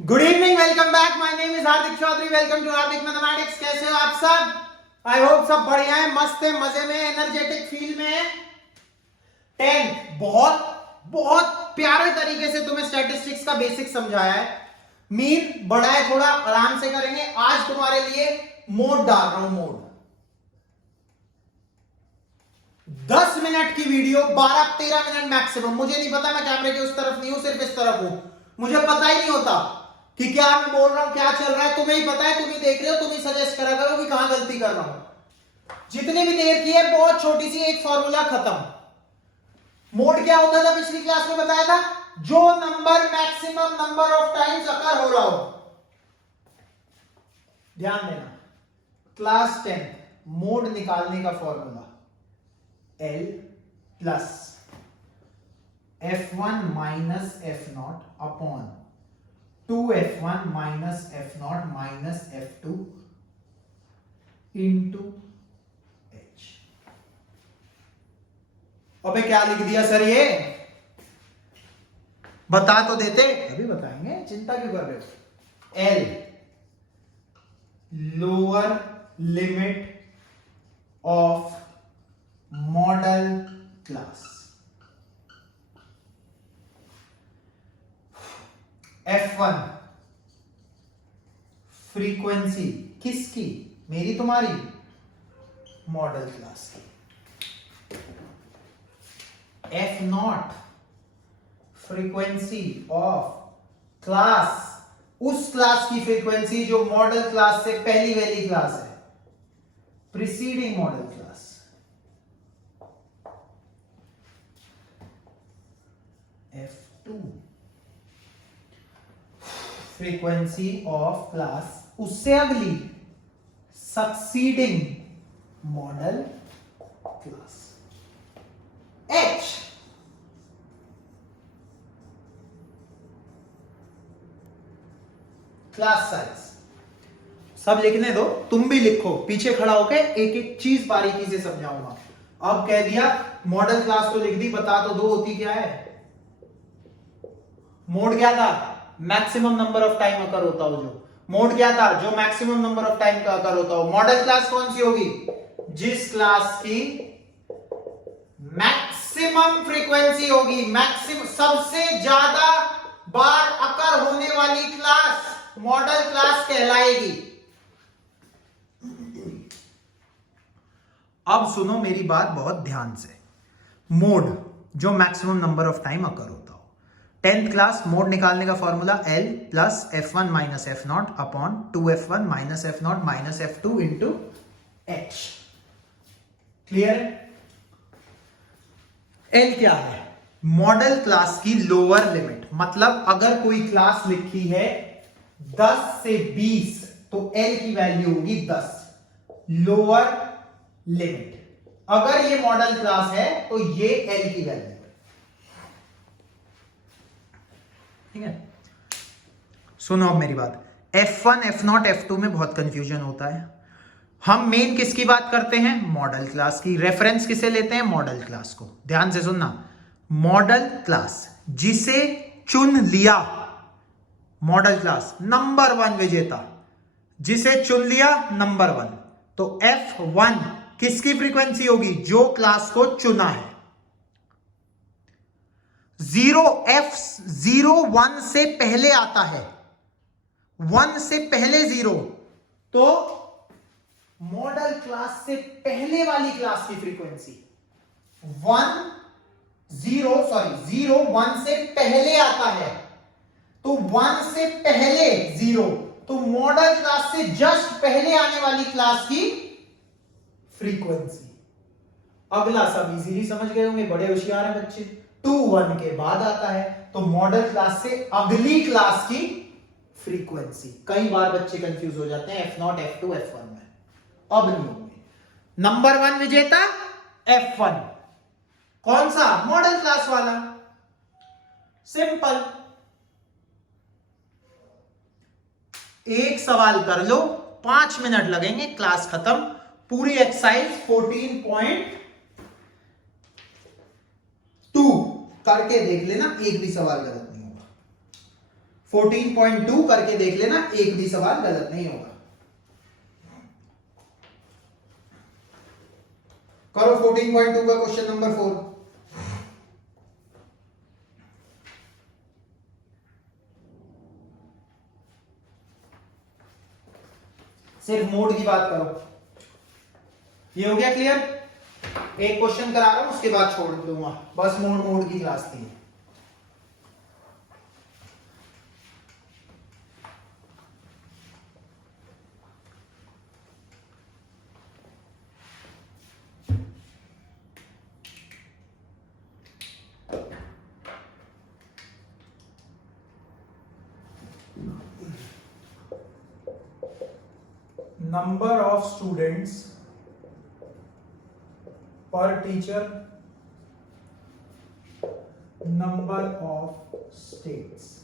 Good evening, welcome back. My name is Hardik Chaudhary. Welcome to Hardik mathematics. कैसे हो आप सब? आई होप सब बढ़िया है, मस्त है, मजे में, एनर्जेटिक फील में है। 10 बहुत बहुत प्यारे तरीके से तुम्हें स्टैटिस्टिक्स का बेसिक समझाया है। मीन बड़ा है, थोड़ा आराम से करेंगे। आज तुम्हारे लिए मोड डाल रहा हूं, मोड। 10 मिनट की वीडियो, 12-13 मिनट मैक्सिमम। मुझे नहीं पता, मैं कैमरे के उस तरफ नहीं हूं, सिर्फ इस तरफ हूं। मुझे पता ही नहीं होता कि क्या मैं बोल रहा हूं, क्या चल रहा है। तुम्हें ही पता है, तुम ही देख रहे हो, तुम ही सजेस्ट करा करो कि कहां गलती कर रहा हूं। जितनी भी देर की है, बहुत छोटी सी एक फॉर्मूला, खत्म। मोड क्या होता था पिछली क्लास में बताया था? जो number maximum number of times अकर हो रहा हो। ध्यान देना, क्लास 10 मोड निकालने का formula L plus F1 minus F0 upon 2F1 minus F0 minus F2 into H। अबे क्या लिख दिया सर ये? बता तो देते। अभी बताएंगे, चिंता क्यों कर रहे हो? L lower limit of model class, F1 frequency किसकी? मेरी तुम्हारी? मॉडल क्लास की। F0 फ्रीक्वेंसी ऑफ क्लास, उस क्लास की फ्रीक्वेंसी जो मॉडल क्लास से पहली वाली क्लास है, preceding model class. F2 frequency of class उससे अगली succeeding model class. H class size. सब लिखने दो, तुम भी लिखो, पीछे खड़ा होकर एक एक चीज बारीकी से समझाऊंगा। अब कह दिया मॉडल क्लास तो लिख दी, बता तो दो होती क्या है? मोड क्या था? मैक्सिमम नंबर ऑफ टाइम अकर होता हो जो। मोड क्या था? जो मैक्सिमम नंबर ऑफ टाइम का अकर होता हो। मॉडल क्लास कौन सी होगी? जिस क्लास की मैक्सिमम फ्रीक्वेंसी होगी, मैक्सिमम सबसे ज्यादा बार अकर होने वाली क्लास मॉडल क्लास कहलाएगी। अब सुनो मेरी बात बहुत ध्यान से। मोड जो मैक्सिमम नंबर ऑफ टाइम अकर होता हो। 10th क्लास मोड निकालने का formula L plus F1 minus F0 upon 2F1 minus F0 minus F2 into H। Clear? L क्या है? मॉडल क्लास की लोअर लिमिट। मतलब अगर कोई क्लास लिखी है 10 से 20 तो L की वैल्यू होगी 10, लोअर लिमिट। अगर ये मॉडल क्लास है तो ये L की वैल्यू है। ठीक है? सुनो अब मेरी बात। F1 F0 F2 में बहुत कंफ्यूजन होता है। हम मेन किसकी बात करते हैं? मॉडल क्लास की। रेफरेंस किसे लेते हैं? मॉडल क्लास को। ध्यान से सुनना, मॉडल क्लास जिसे चुन लिया, मॉडल क्लास नंबर 1 विजेता, जिसे चुन लिया नंबर 1, तो F1 किसकी फ्रीक्वेंसी होगी? जो क्लास को चुना है। 0 1 से पहले आता है, 1 से पहले 0, तो मॉडल क्लास से पहले वाली क्लास की फ्रीक्वेंसी 0 1 से पहले आता है, तो 1 से पहले 0, तो मॉडल क्लास से जस्ट पहले आने वाली क्लास की फ्रीक्वेंसी। अगला सब इजीली समझ गए होंगे, बड़े होशियार हैं बच्चे। 2 1 के बाद आता है, तो मॉडल क्लास से अगली क्लास की फ्रीक्वेंसी। कई बार बच्चे कंफ्यूज हो जाते हैं F0 F2 F1 में। अब नहीं होंगे। नंबर 1 विजेता F1, कौन सा? मॉडल क्लास वाला। सिंपल। एक सवाल कर लो, 5 मिनट लगेंगे, क्लास खत्म। पूरी एक्सरसाइज 14.2 करके देख लेना, एक भी सवाल गलत नहीं होगा। 14.2 करके देख लेना, एक भी सवाल गलत नहीं होगा। करो 14.2 का क्वेश्चन नंबर 4। सिर्फ मोड की बात करो। ये हो गया क्लियर? एक क्वेश्चन करा रहा हूं, उसके बाद छोड़ दूंगा, बस मोड की क्लास थी। Number of students per teacher, number of states.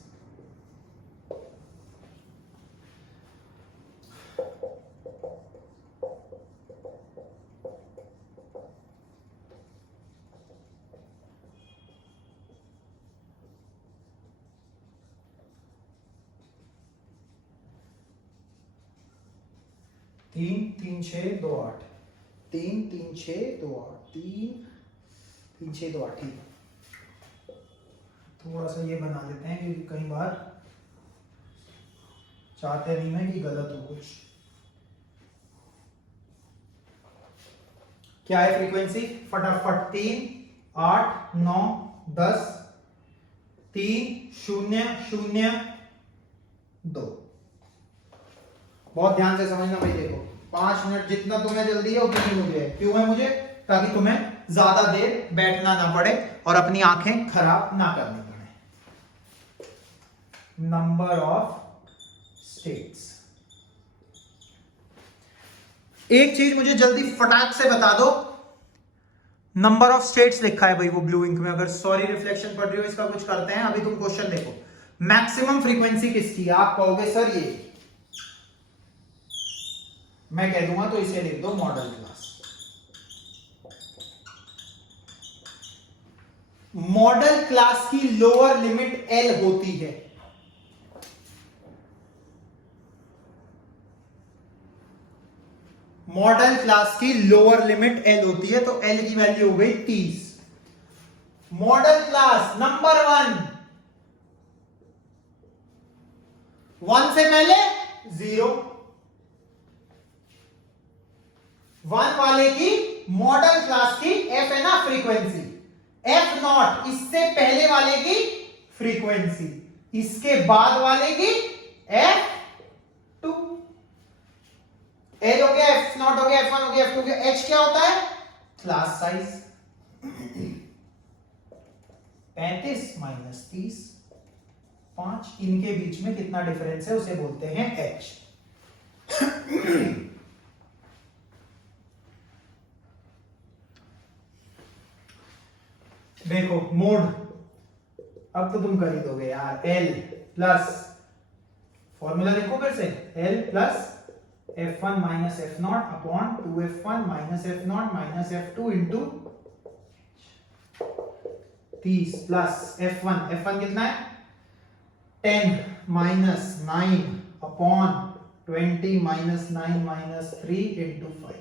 तीन तीन छः दो आठ, 3 3 6 2 8, 3 3 6 2 8। ठीक, थोड़ा सा ये बना लेते हैं क्योंकि कई बार चाहते नहीं मैं कि गलत हो कुछ। क्या है फ्रीक्वेंसी? फटाफट 3 8 9 10 3 0 0 2। बहुत ध्यान से समझना भाई। देखो 5 मिनट जितना तुम्हें जल्दी है उतनी मुझे है। क्यों है मुझे? ताकि तुम्हें ज्यादा देर बैठना ना पड़े और अपनी आंखें खराब ना करनी पड़े। Number of states. एक चीज मुझे जल्दी फटाक से बता दो, नंबर ऑफ स्टेट्स लिखा है भाई वो ब्लू इंक में। अगर सॉरी रिफ्लेक्शन पढ़ रही हो, इसका कुछ करते हैं। अभी तुम क्वेश्चन देखो, मैक्सिमम फ्रीक्वेंसी किसकी? आप कहोगे सर ये, मैं कह दूंगा तो इसे लिख दो मॉडल क्लास। मॉडल क्लास की लोअर लिमिट एल होती है। मॉडल क्लास की लोअर लिमिट एल होती है, तो एल की वैल्यू हो गई 30। मॉडल क्लास नंबर 1 से पहले 0, 1 वाले की मॉडल क्लास की एफ है ना फ्रीक्वेंसी, एफ नॉट इससे पहले वाले की फ्रीक्वेंसी, इसके बाद वाले की एफ 2। एल हो गया, एफ नॉट हो गया, F1 हो गया, F2 हो गया। एच क्या होता है? Class size. 35 माइनस 30, 5, इनके बीच में कितना डिफरेंस है उसे बोलते हैं एच। देखो मोड, अब तो तुम कर ही दोगे यार। L प्लस, फॉर्मूला देखो फिर से, L plus F1 minus F not upon 2F1 minus F not minus F2 into 30 plus F1 कितना है? 10 minus 9 upon 20 minus 9 minus 3 into 5,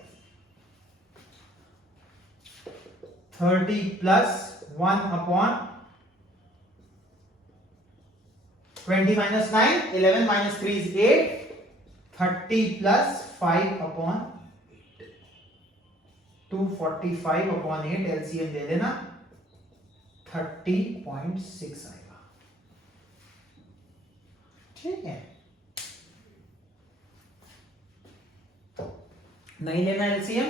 30 plus 1 upon 20 minus 9, 11 minus 3 is 8, 30 plus 5 upon 8, 245 upon 8, LCM ले लेना, 30.6 आएगा। ठीक है, नहीं लेना LCM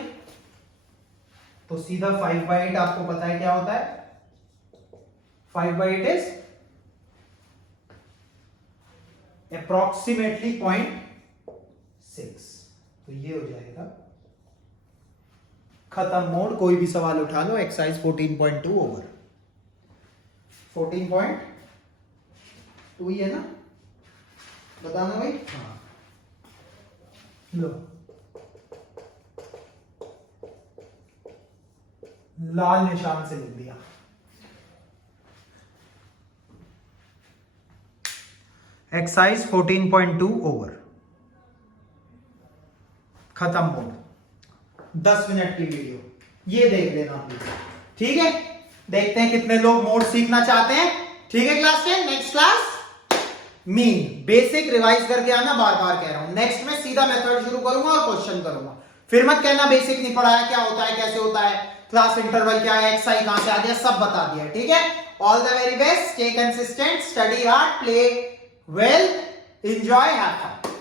तो सीधा 5/8 आपको पता है क्या होता है? 5/8 is approximately 0.6, तो ये हो जाएगा खत्म मोड। कोई भी सवाल उठा लो, एक्सरसाइज 14.2 ओवर। 14.2 ही है ना, बताना भाई। हाँ लो, लाल निशान से लिख दिया। एक्सरसाइज 14.2 ओवर, खत्म मोड। 10 मिनट की वीडियो, ये देख लेना प्लीज, ठीक है। देखते हैं कितने लोग मोड सीखना चाहते हैं, ठीक है। Class 10 next class mean, basic revise करके आना, बार बार कह रहा हूं। नेक्स्ट में सीधा मेथड शुरू करूंगा और क्वेश्चन करूंगा, फिर मत कहना बेसिक नहीं पढ़ाया, क्या होता है, कैसे होता है, क्लास इंटरवल क्या है, एक्सरसाइज कहां से आ गया, सब बता दिया, ठीक है। All the very best, stay consistent, study hard, play well, enjoy, have fun.